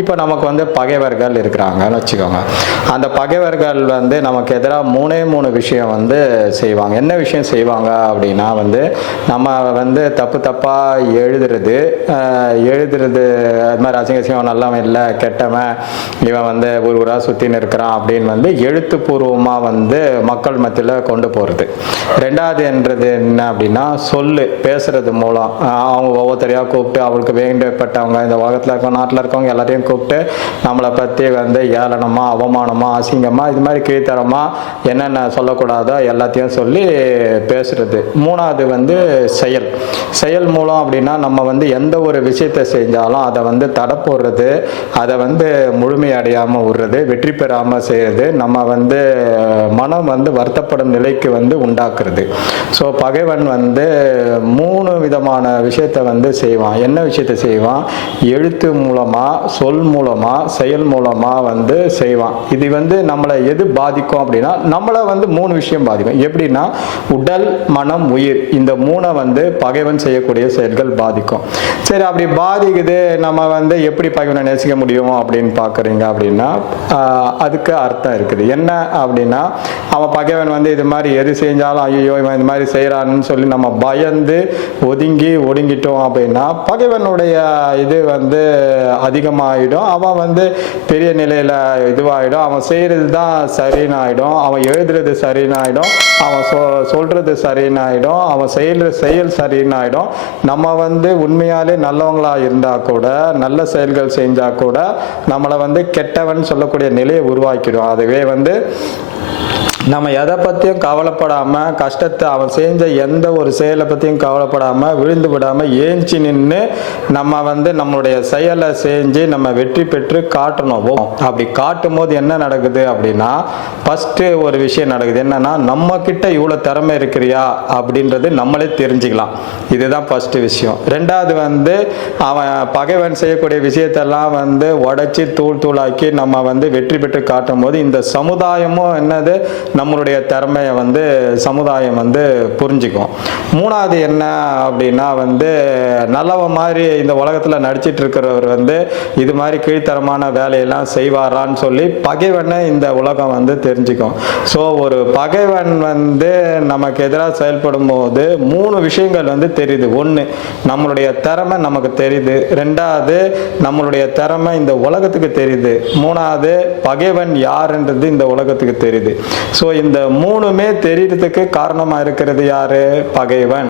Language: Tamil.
இப்போ நமக்கு வந்து பகைவர்கள் இருக்கிறாங்கன்னு வச்சுக்கோங்க. அந்த பகைவர்கள் வந்து நமக்கு எதிராக மூணு விஷயம் வந்து செய்வாங்க. என்ன விஷயம் செய்வாங்க அப்படின்னா வந்து நம்ம வந்து தப்பாக எழுதுறது அது மாதிரி அசிங்கம் நல்லவன் இல்லை கெட்டவன் இவன் வந்து ஊராக சுற்றின்னு இருக்கிறான் அப்படின்னு வந்து எழுத்துப்பூர்வமாக வந்து மக்கள் மத்தியில் கொண்டு போகிறது. ரெண்டாவது என்றது என்ன அப்படின்னா பேசுறது மூலம் அவங்க ஒவ்வொருத்தரையாக கூப்பிட்டு அவளுக்கு வேண்டப்பட்டவங்க இந்த உலகத்தில் இருக்கவங்க நாட்டில் இருக்கவங்க எல்லாத்தையும் கூப்பிட்டு நம்மளை பற்றி வந்து ஏளனமாக அவமானமாக அசிங்கமாக இது மாதிரி கீழ்த்தரமாக என்னென்ன சொல்லக்கூடாதோ எல்லாத்தையும் சொல்லி பேசுறது. மூணாவது வந்து செயல் மூலம் அப்படின்னா நம்ம வந்து எந்த ஒரு விஷயத்தை செஞ்சாலும் அதை வந்து தடை போடுறது, அதை வந்து முழுமையடையாமல் விடுறது, வெற்றி பெறாமல் செய்கிறது, நம்ம வந்து மனம் வந்து வருத்தப்படும் நிலைக்கு வந்து உண்டாக்குறது. ஸோ பகைவன் வந்து 3 விதமான விஷயத்தை வந்து செய்வான். என்ன விஷயத்தை செய்வான்? எழுத்து மூலமாக, சொல் மூலமாக, செயல் மூலமாக வந்து செய்வான். இது வந்து நம்மளை எது பாதிக்கும் அப்படின்னா நம்மளை வந்து 3 விஷயம் பாதிக்கும். எப்படின்னா உடல், மனம், உயிர், இந்த 3 வந்து பகைவன் செய்யக்கூடிய செயல்கள் பாதிக்கும். சரி, அப்படி பாதிக்குது, நம்ம வந்து எப்படி பகைவனை நேசிக்க முடியும் அப்படின்னு பார்க்குறீங்க அப்படின்னா அதுக்கு அர்த்தம் இருக்குது. என்ன அப்படின்னா அவன் பகைவன் வந்து இது மாதிரி எது செஞ்சாலும் ஐயோ இவன் இது மாதிரி செய்கிறான்னு சொல்லி நம்ம பயந்து ஒடுங்கிட்டோம் அப்படின்னா பகைவனுடைய இது வந்து அதிகமாகிடும். அவன் வந்து பெரிய நிலையில் இதுவாகிடும். அவன் செய்கிறது தான் சரின்னு ஆகிடும், அவன் எழுதுறது சரின்னு ஆகிடும், அவன் சொல்கிறது சரின்னு ஆகிடும், அவன் செயல் சரின்னு ஆகிடும். நம்ம வந்து உண்மையாலே நல்லவங்களாக இருந்தால் கூட, நல்ல செயல்கள் செஞ்சால் கூட நம்மளை வந்து கெட்டவன் சொல்லக்கூடிய நிலையை உருவாக்கிடும். அதுவே வந்து நம்ம எதை பற்றியும் கவலைப்படாமல், கஷ்டத்தை அவன் செஞ்ச எந்த ஒரு செயலை பற்றியும் கவலைப்படாமல், விழுந்து விடாமல் ஏஞ்சி நின்று நம்ம வந்து நம்மளுடைய செயலை செஞ்சு நம்ம வெற்றி பெற்று காட்டணும். அப்படி காட்டும் போது என்ன நடக்குது அப்படின்னா ஃபஸ்ட்டு ஒரு விஷயம் நடக்குது. என்னன்னா நம்ம கிட்ட இவ்வளோ திறமை இருக்கிறியா அப்படின்றது நம்மளே தெரிஞ்சுக்கலாம். இதுதான் ஃபஸ்ட்டு விஷயம். ரெண்டாவது வந்து அவன் பகைவன் செய்யக்கூடிய விஷயத்தெல்லாம் வந்து உடைச்சி தூளாக்கி நம்ம வந்து வெற்றி பெற்று காட்டும் போது இந்த சமுதாயமும் என்னது நம்மளுடைய திறமையை வந்து சமுதாயம் வந்து புரிஞ்சுக்கும். மூணாவது என்ன அப்படின்னா வந்து நல்லவ மாதிரி இந்த உலகத்தில் நடிச்சிட்டு இருக்கிறவர் வந்து இது மாதிரி கீழ்த்தரமான வேலையெல்லாம் செய்வாரான்னு சொல்லி பகைவனை இந்த உலகம் வந்து தெரிஞ்சுக்கும். ஸோ ஒரு பகைவன் வந்து நமக்கு எதிராக செயல்படும் போது 3 விஷயங்கள் வந்து தெரியுது. ஒன்று, நம்மளுடைய திறமை நமக்கு தெரியுது. ரெண்டாவது, நம்மளுடைய திறமை இந்த உலகத்துக்கு தெரியுது. மூணாவது, பகைவன் யாருன்றது இந்த உலகத்துக்கு தெரியுது. ஸோ இந்த 3மே தெரியறதுக்கு காரணமாக இருக்கிறது யாரு? பகைவன்.